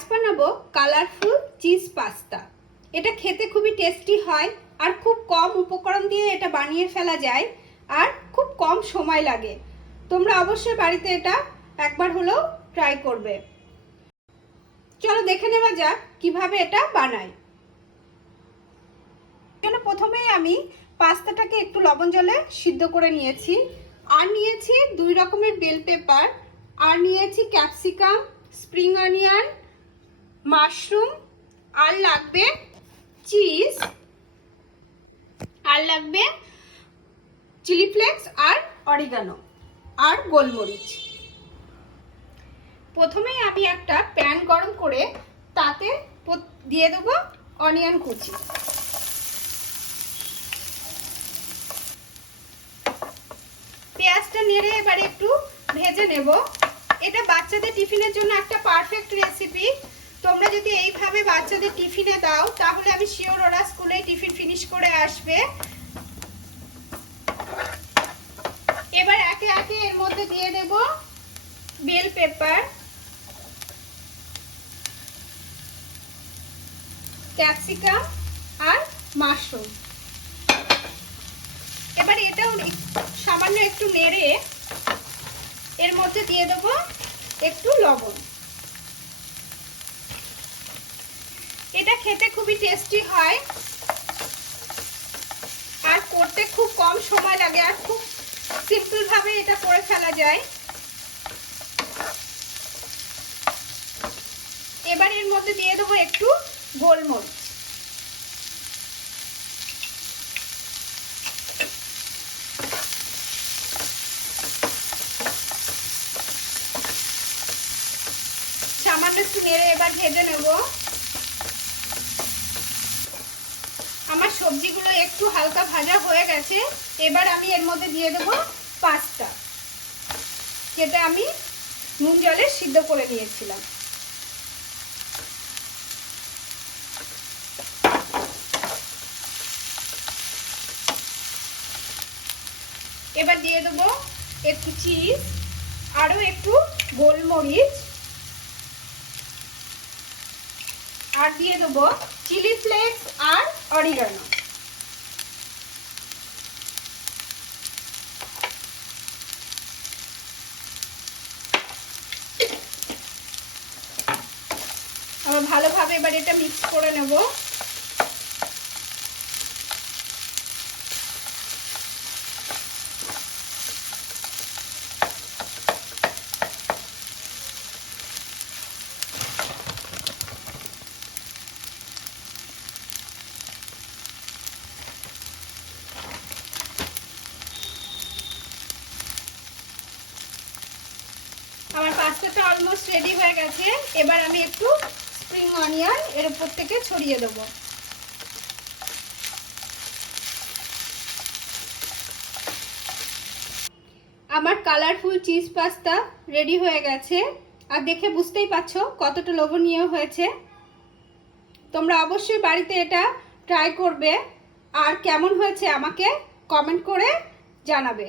আজ বানাবো colourful cheese pasta. এটা খেতে খুবই টেস্টি হয় আর খুব কম উপকরণ দিয়ে এটা বানিয়ে ফেলা যায় আর খুব কম সময় লাগে। তোমরা অবশ্যই বাড়িতে এটা একবার হলেও ট্রাই করবে। চলো দেখে নেওয়া যাক কিভাবে এটা বানাই। প্রথমেই আমি পাস্তাটাকে একটু লবণ জলে সিদ্ধ করে নিয়েছি, আর নিয়েছি 2 রকমের বেল পেপার, আর নিয়েছি ক্যাপসিকাম, স্প্রিং অনিয়ন, মাশরুম, আর লাগবে চিজ, আর লাগবে চিলি ফ্লেক্স আর অরিগানো আর গোলমরিচ। প্রথমেই আমি একটা প্যান গরম করে তাতে দিয়ে দেবো অনিয়ন কুচি। পেঁয়াজটা নেড়ে এবারে একটু ভেজে নেব। এটা বাচ্চাদের টিফিনের জন্য একটা পারফেক্ট রেসিপি। তোমরা যদি এইভাবে বাচ্চাদের টিফিনে দাও তাহলে আমি শিওর ওরা স্কুলে টিফিন ফিনিশ করে আসবে। এবার একে একে এর মধ্যে দিয়ে দেব বেল পেপার, ক্যাপসিকাম আর মাশরুম। এবার এটাও সামান্য একটু নেড়ে এর মধ্যে দিয়ে দেব একটু লবণ। এটা খেতে খুবই টেস্টি হয় আর করতে খুব কম সময় লাগে আর খুব সিম্পল ভাবে এটা করে ফেলা যায়। এবার এর মধ্যে দিয়ে দেবো একটু গোলমরিচ। সামান্য একটু নেড়ে এবার ভেজে নেব। আমার সবজিগুলো একটু হালকা ভাজা হয়ে গেছে। এবার আমি এর মধ্যে দিয়ে দেব পাস্তা, যেটা আমি নুন জলে সিদ্ধ করে নিয়েছিলাম। এবার দিয়ে দেব একটু চিজ, আরো একটু গোলমরিচ, আর দিয়ে দেব চিলি ফ্লেক্স আর অরিগানো। আমরা ভালোভাবে এবার এটা মিক্স করে নেব। আমার পাস্তাটা অলমোস্ট রেডি হয়ে গেছে। এবার আমি একটু স্প্রিং অনিয়ন এর উপর থেকে ছড়িয়ে দেব। আমার কালারফুল চিজ পাস্তা রেডি হয়ে গেছে, আর দেখে বুঝতেই পারছো কতটা লোভনীয় হয়েছে। তোমরা অবশ্যই বাড়িতে এটা ট্রাই করবে আর কেমন হয়েছে আমাকে কমেন্ট করে জানাবে।